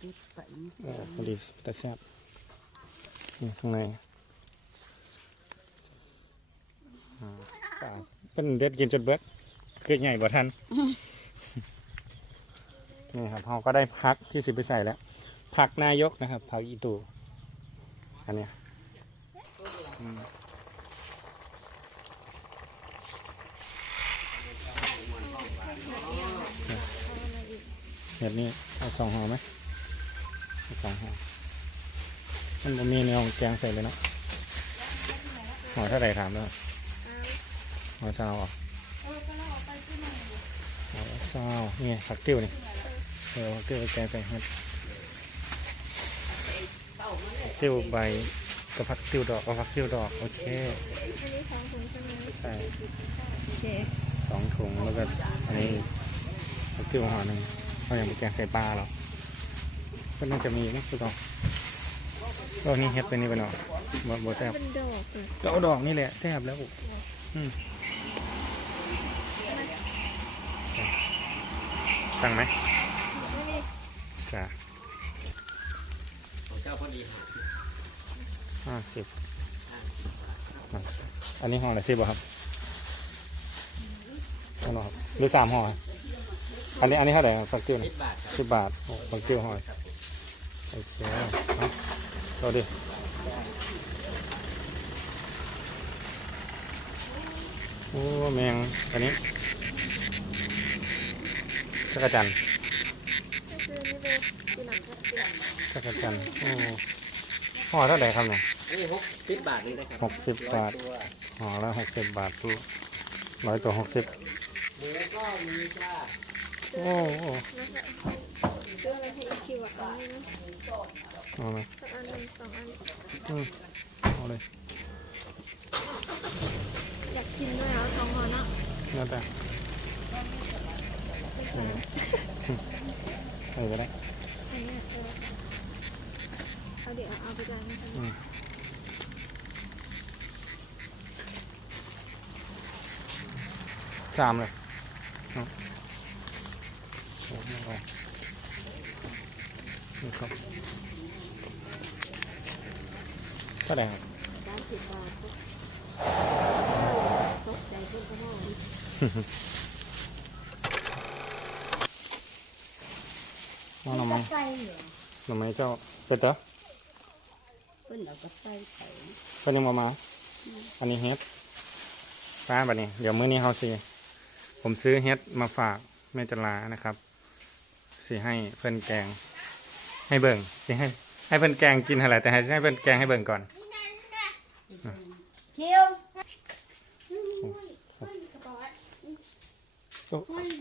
ติดไปนี่สิเออพอดีแต่แซ่บนี่ข้างในอ่าก็เป็นเด็ดกินจนเบิดเกิดใหญ่บ่ทัน นี่ครับเราก็ได้พักที่สิไปใส่แล้วผักนายกนะครับผักอีตูอันเนี้ยอืมเห็ดนี้เอาสองห่อไหมเอา สองห่อมันมีในห้องแกงใส่เลยเนาะห่อเท่าไหร่ถามด้วยห่อเช้าเหรอะห่อเช้านี่ผักติ้วนี่เออผักติ้วแกงใส่เห็ดติ้วใบกับผักติ้วดอกเอาผักติ้วดอกโอเคสองถุงใช่สองถุงแล้วก็อันนี้ผักติ้วห่อหนึ่งเอาอย่างไปแกงใส่ปลาหรอ ก็น่าจะมีนะคุณตองก็นี่เฮ็ดไปนี่ไปเนาะบ่บ่แซ่บเป็นดอกเลยก็เอาดอกนี่แหละแซ่บแล้วอืมสั่งไหมจ้ะของเจ้าพอดีหาห้าสิบอันนี้ห่ออะไรสิบครับห่อครับหรือสามห่ออันนี้อันนี้เท่าไหร่ครับผักติ้วสินี่บบาทครับสิบบาทโอ้ผักติ้วห่อ โอเคเอาดูดิโอ้แมงอันนี้จักรจันทร์ก็คือนี่เลยปีหลังก็ปีหลังจักรจันทร์โอ้ห่อเท่าไหร่ครับเนี่ยอันนี้หกสิบบาทนี่นะครับหกสิบบาทร้อยตัวห่อละหกสิบบาทตู้ร้อยตัวหกสิบหมูก็มีจ้าโอ้โห เรื่องอะไรที่ อีคิวอะอันนี้นะเอาเลยสักอันหนึ่งสองอันเอาเลยอยากกินด้วยเหรอสองห่อเนาะแล้วแต่อืมเออก็ได้ อันนี้เออเอาเดี๋ยวเอาไปจานนี้ใช่ไหมสามเลยเอาโอ้ไม่เอานี่ ครับเท่าไหร่ครับสามสิบบาทตกใจเพิ่มก็หม้อเอาหน่อไม้ใส่เหรอหน่อไม้เจ้าเป็ดเด้อเพิ่นเอาก็ใส่ไปเป็นยังมามา อันนี้เฮ็ดป้าบัดนี้ เดี๋ยวมื้อนี้เขาสิผมซื้อเฮ็ดมาฝากแม่จันลานะครับสิให้เพิ่นแกง ให้เบิ่งสิให้ให้เพิ่นแกงกินอะไรแต่ให้ให้เพิ่นแกงให้เบิ่งก่อนคิว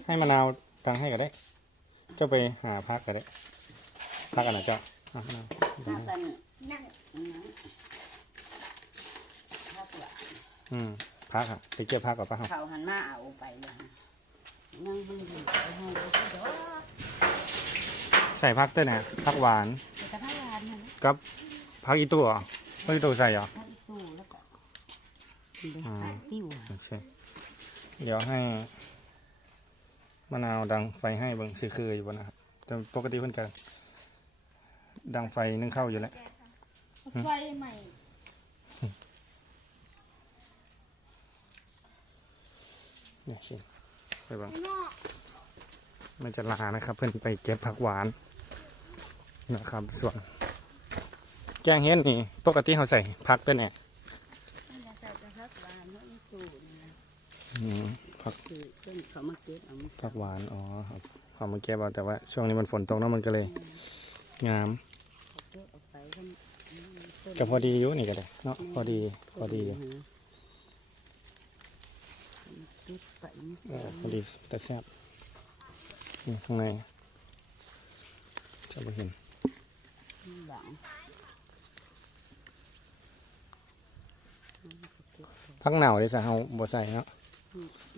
ให้มะนาวตังให้ก็ได้ เจ้าไปหาพักก็ได้พักอันไหนเจ้าอะมะนาวถ้ากันนั่งถ้าตัวอืมพักอะไปเกี่ยวพักกับป้าครับเขาหันมาเอาไปเลยนั่งเบึ้งอยู่ไปห้องเลยเดี๋ยว ใส่พักเต้นนะพักหวานไปกระทะร้านนั่นกับพักอีตัวเหรอพักอีตัวใส่เหรอถ้าอีตู้แล้วก็อืมติ้วโอเคเดี๋ยวให้มะนาวดังไฟให้เบิ่งสิคืออยู่บนนะครับแต่ปกติเพิ่นกันดังไฟนึ่งข้าวอยู่แล้วไฟใหม่เนี่ยชิมไปเบ้างมันจะลานะครับ เพิ่นไปเก็บผักหวาน นะครับส่วนแกงเฮ็ดนี่ปกติเขาใส่ผักด้วยเนี่ยใส่กระทะร้านแล้วอีตู้นี่นะอืมผักคือเพิ่นเขามาเก็บเอามาผักหวานอ๋อครับเขามาเก็บเอาแต่ว่าช่วงนี้มันฝนตกเนาะมันก็เลยงามเก็บเอาไปเพิ่นก็พอดีอยู่นี่ก็ได้เนาะพอดีพอดีติดไปนี่สิเออพอดีแต่แซ่บนี่ข้างในจะไปเห็น หลังพักหนาวเลยสะเฮาบ่ใส่เนาะ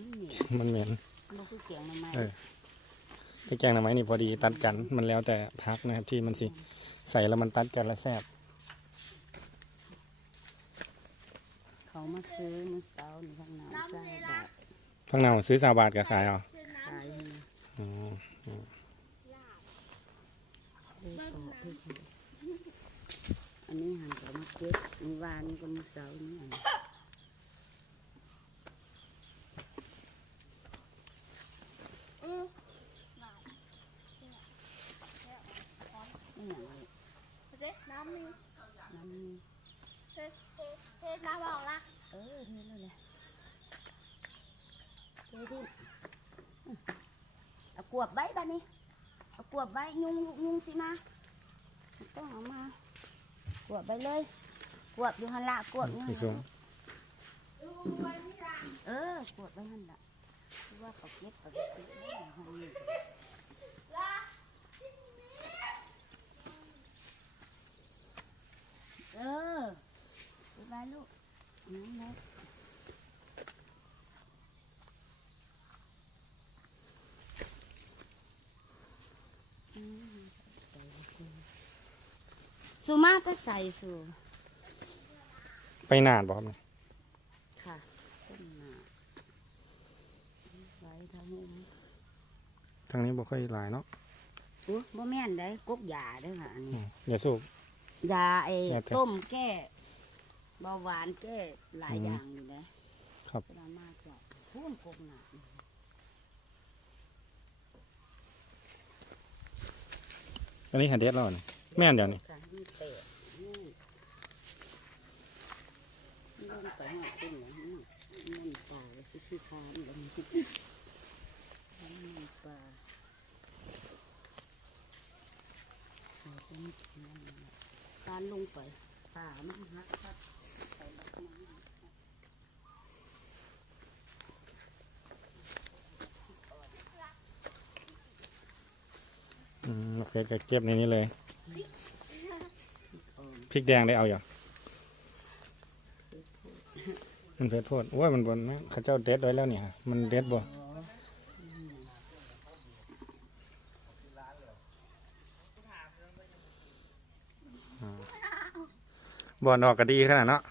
นี่มันเหม็นบ่คือเกียงน้ำมันเออที่แกงหน่อไม้นี่พอดีตัดกัน มันแล้วแต่พักนะครับที่มันสิใส่แล้วมันตัดกันแล้วแซ่บเขามาซื้อมื้อเช้านี่ข้างหน้าใส่บาทพักหนาวซื้อสาบาทก็ขายเอะขายให้อ๋อเลยตรง เก็บมีวานก็มีเสานี่อันนี้อืมนี่ วบไว้บ้านี้เอากวบไว้ยุงลูกยุงสิมาไม่ต้องเอามากวบไปเลยกวบอยู่หันละกวบอยู่หัที่นสูงละเออกวบไปหันละคือว่าเขาเก็บปกติแล้วหันนี่เออไปไปลูกน้ำเล็กสูมาก็ใส่สู ไปนานบ่ครับค่ะต้นหนาไว้ทางนี้ทางนี้บ่ค่อยหลายเนาะโอ้บ่แม่นได้กกยาเด้อค่ะอันอืนี้มเดี๋ยวสูบ ยาไอ้แม่นแต่ต้มแก้เบาหวานแก้หลายอย่างอยู่นะครับ เวลามากจะพุ่นกกหนาอันนี้หันเด็ดแล้วนี่แม่นเดี๋ยวนี้ ค่ะนี่เป็ดนี่นี่ลงไปหาขึ้นนะนี่นี่ปลาเลยที่ค้านลยนี่ปลาเอาไปนี่นั่นะการลงไปป่ามันหักครับไปบักน้อืมโอเคก็เก็บในนี้เลยพริกแดงได้เอาอย่าง มันเผ็ดโพดโอ้ยมันบนนะเข้าเจ้าเด็ดไว้แล้วเนี่ย มันเด็ดบ่อ่าบ่อนอกก็ดีขนาดเนาะ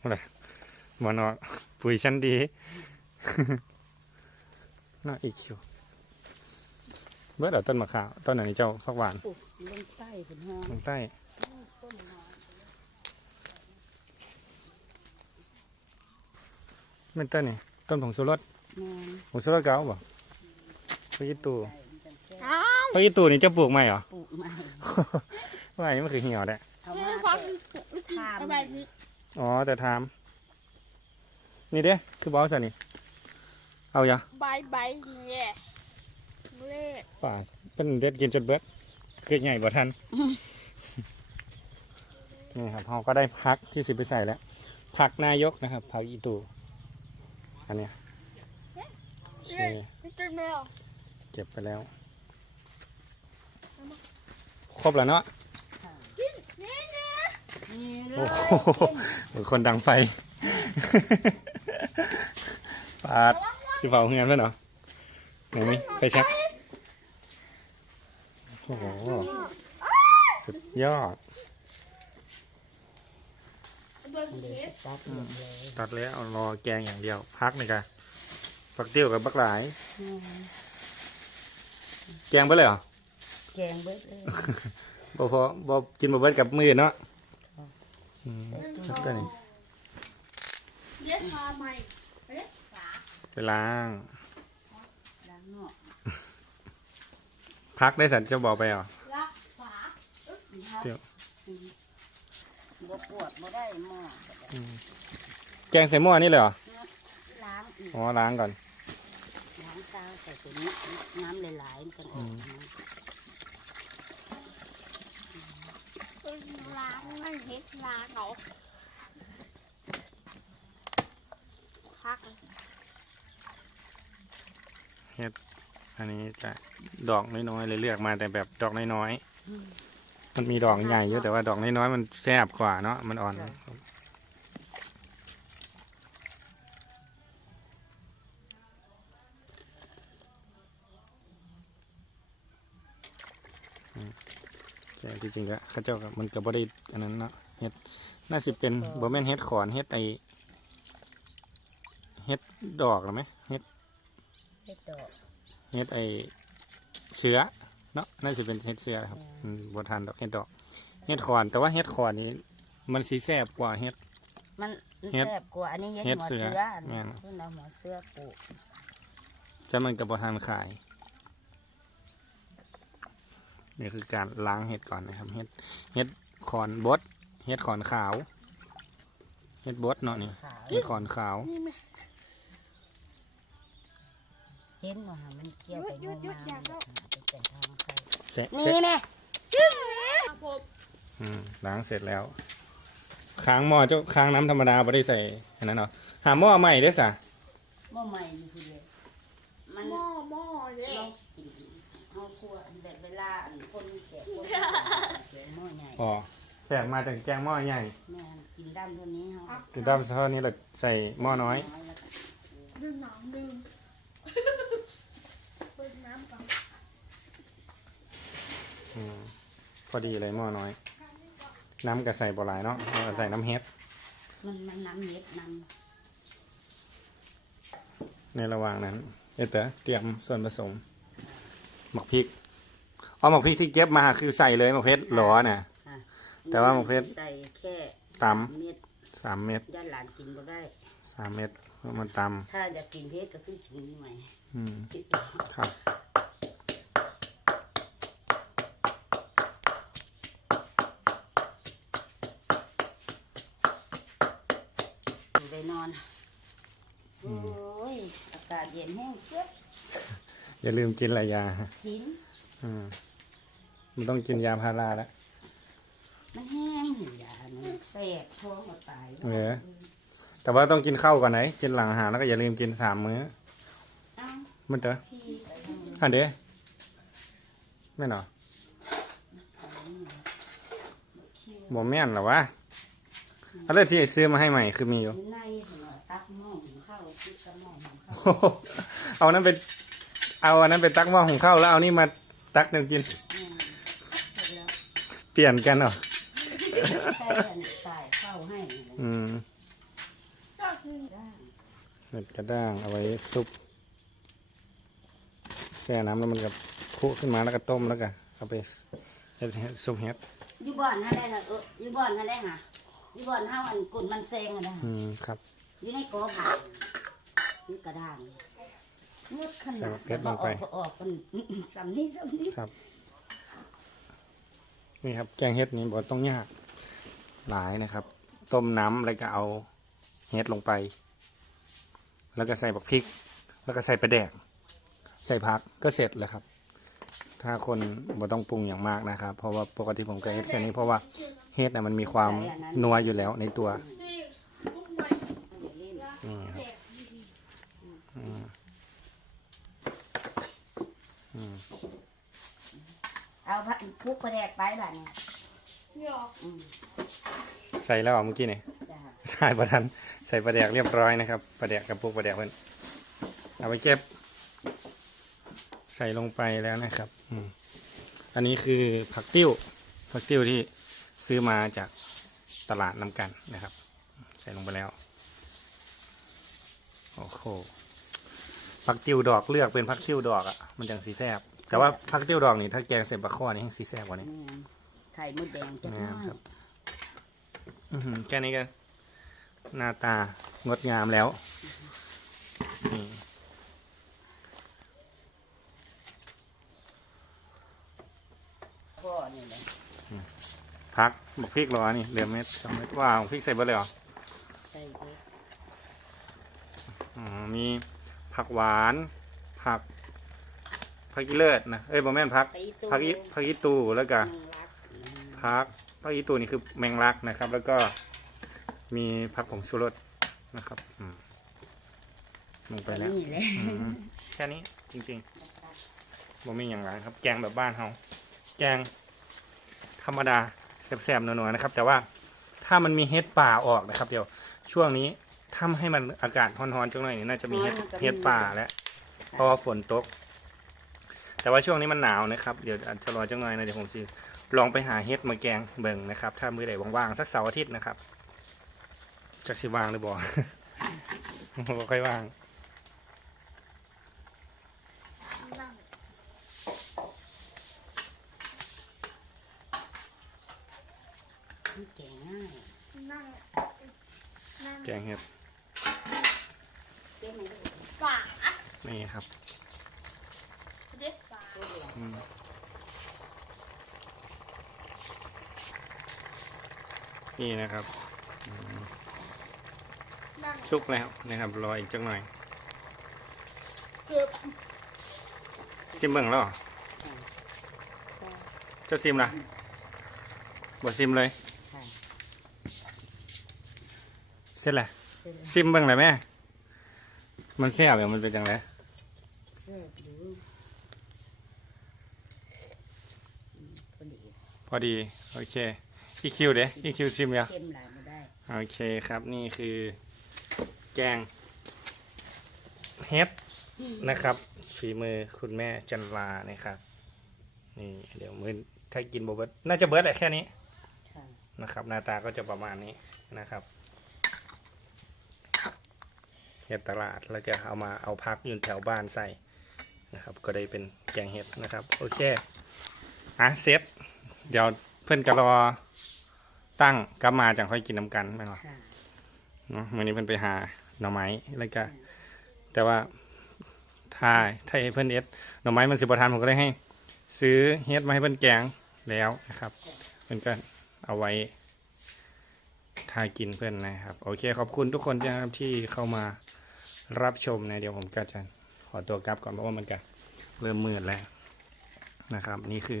อะไรบ่อนอกปุ๋ยชั้นดีน่าอีกคิวเบิดเอาต้นมะขามต้นไหนเจ้าฟักหวานปุ๊บลงใต้ผลห้องทางใต้ ต้นน้อยเป็นต้นนี่ต้นผงสุรสแม่นผงสุรสเก่าบ่พระยิตูใส่มันจังแซ่บอ้าวพระยิตูนี่จะปลูกไหมเหรอปลูกใหม่ว่าอันนี้มันคือเหี่ยวแหละเอาเจ๊มาฟังแต่กินอะไรนี่อ๋อแต่ถาม นี่เด้คือบอสนี่ เอาอย่าใบใบเนี่ยเล่ป่าเป็นเด็ดกินจนเบิดเกิดใหญ่บ่ทันนี่ครับเราก็ได้พักที่สิบไปใส่แล้วพักนายกนะครับพักอีตู อันเนี้ยโอเคเจ๊ไม่กินแมวเก็บไปแล้ว ครบแล้วเนาะโอ้โหคนดังไฟปาดสิเผาเงินแล้วเนาะไหนมีไฟแช็กโอ้โหสุดยอด โดนเช็ดตัดหมดเลยตัดแล้วรอแกงอย่างเดียว พักหนี่อยกะปักเตี้ยวกับบักหลายแม่นแกงไปเลยเหรอแกงเบิดเลยบ่พอบ่กินบ่เบิดกับมือเนาะอืมสักตัวหนึงเลี้ยงมาใหม่เลี้ยงฝาไปล้างล้างนอกพักได้สันจะบอกไปเหรอลักฝาเดี๋ยว บ่ปวดบ่ได้หม้อแกงใส่หม้อนี่เลยเหรอล้างอีกอ๋อล้างก่อนล้างซาวใส่ตัวนี้น้ำหลายๆมันกันออกนะเป็นล้างมันเฮ็ดล้างเอาพักอันนี้จะดอกน้อยๆเลยเลือกมาแต่แบบดอกน้อยๆ มันมีดอกใหญ่เยอะแต่ว่าดอกน้อยๆมันแซ่บกว่าเนาะมันอ่อน แต่จริงๆแล้วเขาเจ้าก็มันก็บ่ได้อันนั้นเนาะเฮ็ดน่าสิเป็นบ่แม่นเฮ็ดขอนเฮ็ดไอเฮ็ดดอกหรือไหมเฮ็ดเฮ็ดดอกเฮ็ดไอเชื้อ เนาะน่าจะเป็นเฮ็ดเชื้อครับอืมบ่ทันดอกเฮ็ดดอกเฮ็ดขอน แต่ว่าเฮ็ดขอนนี้ มันสีแสบกว่าเฮ็ด มันมันเฮ็ดแซ่บกว่าอันนี้เฮ็ดเฮ็ดหัวเสืเสืออแม่นเพิ่นเอาหัวเสือปลูกจะมันกับบทานขายนี่คือการล้างเห็ดก่อนนะครับเห็ดเห็ดขอนบดเห็ดขอนขาวเห็ดบดเนาะนี่ขาวเห็ดขอนขาวนี่ไหมเห็นว่ามันเกี่ยวไปหยุง ดหยุมาดอยากมันเอาเป็นเส้นทางใครเสร็จนี่แม่เอาผมอืมล้างเสร็จแล้วค้างหม้อเจ้าค้างน้ำธรรมดาไม่ได้ใส่อันนั้นเนาะหาหม้อใหม่ได้อสะหม้อใหม่นี่คือเลยมันหม้อหม้อเลยเรากินเอาครัวอันแบบเวลาอันคนแก่คนแก่หม้อใหญ่อ๋อแตกมาจากแกงหม้อใหญ่แม่นกินด้านตัวนี้เฮาคือด้ามเท่านี้เราใส่หม้อน้อยแล้วก็ดื่มน้ำดื่มเปิดน้ำก่อน อืมพอดีเลยหม้อน้อย น้ำก็ใส่บ่หลายเนาะเอาใส่น้ำเฮ็ด มันมันน้ำเย็ดน้ในระหว่างนั้นเอเตอเตรียมส่วนผสม หมักพริกเอาหมักพริกที่เก็บมาคือใส่เลยหมักเพชรหลอน่ะำแต่ว่าหมกเพชรใส่แค่ตเม็ดำสามเม็ดย่านหลานกินบ่ได้ สามเม็ดเอามาตถ้าอยากกินเพชรก็คือกินหน่อยำอืมกินครับ อยู่ได้นอนโอ้ยอากาศเย็นแห้งเจี๊ยบอย่าลืมกินหลายยากินอืมมันต้องกินยาพาราแล้วมันแห้งอย่ามันแสบท้องก็ตายเหรอแต่ว่าต้องกินข้าวก่อนไหน กินหลังอาหารแล้วก็อย่าลืมกินสามมื้ออ้าวมันเด้อพี่ไปทำอันเด้อไม่นเหรอบ่แม่นเหรอวะ อันเลือที่ไอ้ซื้อมาให้ใหม่คือมีอยู่ ในหัวตักหม้อหุงข้าวคิดกับหม้อหุงข้าวโอ้โหเอานั้นไปเอาอันนั้นไปตักหม้อหุงข้าวแล้วเอานี่มาตักเดี๋ยวกินแม่เสร็จแล้วเปลี่ยนกันเหรอใส่อันใส่ข้าวให้อืมก็คือได้เม็ดกระด้างเอาไว้ซุปแช่น้ำแล้วมันก็คุขึ้นมาแล้วก็ต้มแล้วก็เอาไปเฮ็ดเฮ็ดซุปเฮ็ดอยู่บ่อนฮะได้นะเอออยู่บ่อนฮะได้หะ อยู่บ่อนเฮาอันกุนมันแซงอะนะอืมครับ อยู่ในกอผ่านี่กระด้างมืดขใส่นาดเพชรลงไป ออกออกกันสำนี้สำนี้ครับ นี่ครับ แกงเฮ็ดนี่บ่ต้องยาก หลายนะครับ ต้มน้ำแล้วก็เอาเฮ็ดลงไป แล้วก็ใส่บักพริก แล้วก็ใส่ปลาแดก ใส่ผักก็เสร็จแล้วครับ ถ้าคนบ่ต้องปรุงอย่างมากนะครับ เพราะว่าปกติผมก็เฮ็ดแค่นี้เพราะว่าเฮ็ดน่ะมันมีความนัวอยู่แล้วในตัวที่ลูกใหม่นี่ครับแตกดีเอาพระพุกประแดกไปบ้านนี้ๆเนี่ยหรออืมใส่แล้วเหรอเมื่อกี้เนี่ยจ้าใช่ประทันใส่ปลาแดกเรียบร้อยนะครับปลาแดกกับพวกปลาแดกเพิ่นเอาไปเก็บใส่ลงไปแล้วนะครับอืมอันนี้คือผักติ้ว ผักติ้วที่ซื้อมาจากตลาดน้ำกันนะครับ ใส่ลงไปแล้ว โอ้โหผักติ้วดอกเลือกเป็นผักติ้วดอกอะ มันจังสีแซบแต่ว่าผักติ้วดอกนี่ถ้าแกงใส่ปลาข้อนี่ให้สีแซบกว่านี้อืมไข่มดแดงจะน้อยครับ อื้อหือแค่นี้ก็หน้าตางดงามแล้วนี่ พ่อนี่เลยพักบอกพริกเหรอนี่เหลือเม็ดสองเม็ดว้าวพริกใส่เบอร์เลยเหรอใส่เพชรอ๋อมีผักหวาน ผักผักอีเลิศนะเอ้ยบอแม่นผักไปตู้ผักอีผักอีตูแล้วก็มึงรักอืมผักผักอีตูนี่คือแมงลักนะครับ แล้วก็มีผักผงชูรสนะครับอืมลงไปแล้วนี่แหละอืมแค่นี้จริงๆบ่มีอย่างไรครับ แกงแบบบ้านเฮาแกง ธรรมดาแซ่บๆนัวๆนะครับ แต่ว่าถ้ามันมีเห็ดป่าออกนะครับ เดี๋ยวช่วงนี้ทำให้มันอากาศร้อนๆจังหน่อยนี่น่าจะมีเห็ดเห็ดป่าแล้วเพราะว่าฝนตก แต่ว่าช่วงนี้มันหนาวนะครับเดี๋ยวอาจจะรอจังหน่อยนะเดี๋ยวผมสิลองไปหาเห็ดมาแกงเบิ่งนะครับ ถ้ามือใดว่างๆสักเสาร์อาทิตย์นะครับจักสิว่างหรือบ่บ่ค่อยว่าง นั่ง มันแกงง่าย นั่งนั่ งแกงเห็ดเก็บมันเลยฝานี่ครับเด็กฝาตัวเดียวอืมนี่นะครับนั่งสุกแล้วนะครับรออีกจังหน่อยเก็บซิมเบิ่งแล้วเหรอเจ้าซิมล่ะบ่ซิมเลย ค่ะ เสร็จแล้วเสร็จแล้วซิมเบิ่งเลยแม่ มันแซ่บอย่างมันเป็นจังไดเสิร์ฟดูอืมพอดีพอดี โอเค อีคิวเด้อีคิวซิมยังเข้มหลายไม่ได้ โอเคครับนี่คือแกงเฮ็ดนะครับ ฝีมือคุณแม่จันลานะครับ นี่เดี๋ยวมือถ้ากินบเบิร์ดน่าจะเบิร์ดแหละแค่นี้ค่ะ นะครับ หน้าตาก็จะประมาณนี้นะครับ เห็ดตลาด แล้วก็เอามาเอาพักอยู่แถวบ้านใส่นะครับ ก็ได้เป็นแกงเห็ดนะครับ โอเคอะเซฟเดี๋ยวเพื่อนก็รอตั้งกลับมาจังค่อยกินน้ำกันไหมล่ะค่ะเนาะวันนี้เพิ่นไปหาหน่อไม้แล้วก็แต่ว่าถ้าถ้าให้เพิ่นเอ็ดหน่อไม้มันสิบ่ทันผมก็เลยให้ ซื้อเฮ็ดมาให้เพิ่นแกงแล้วนะครับเพิ่นก็เอาไว้ทากินเพื่อนนะครับ โอเค ขอบคุณทุกคนนะครับที่เข้ามา รับชมนะเดี๋ยวผมก็จะขอตัวกลับก่อนเพราะว่ามันก็เริ่มมืดแล้วนะครับ นี่คือ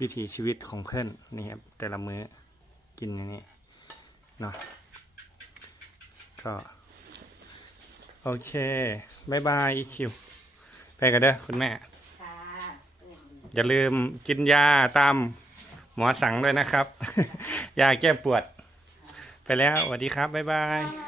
วิถีชีวิตของเพื่อนนี่ครับแต่ละมื้อกินอย่างนี้เนาะก็โอเคบายบายอีคิวไปกันเด้อคุณแม่ค่ะอย่าลืมกินยาตามหมอสั่งด้วยนะครับ ยาแก้ปวด ไปแล้วสวัสดีครับ บ๊ายบายโอเค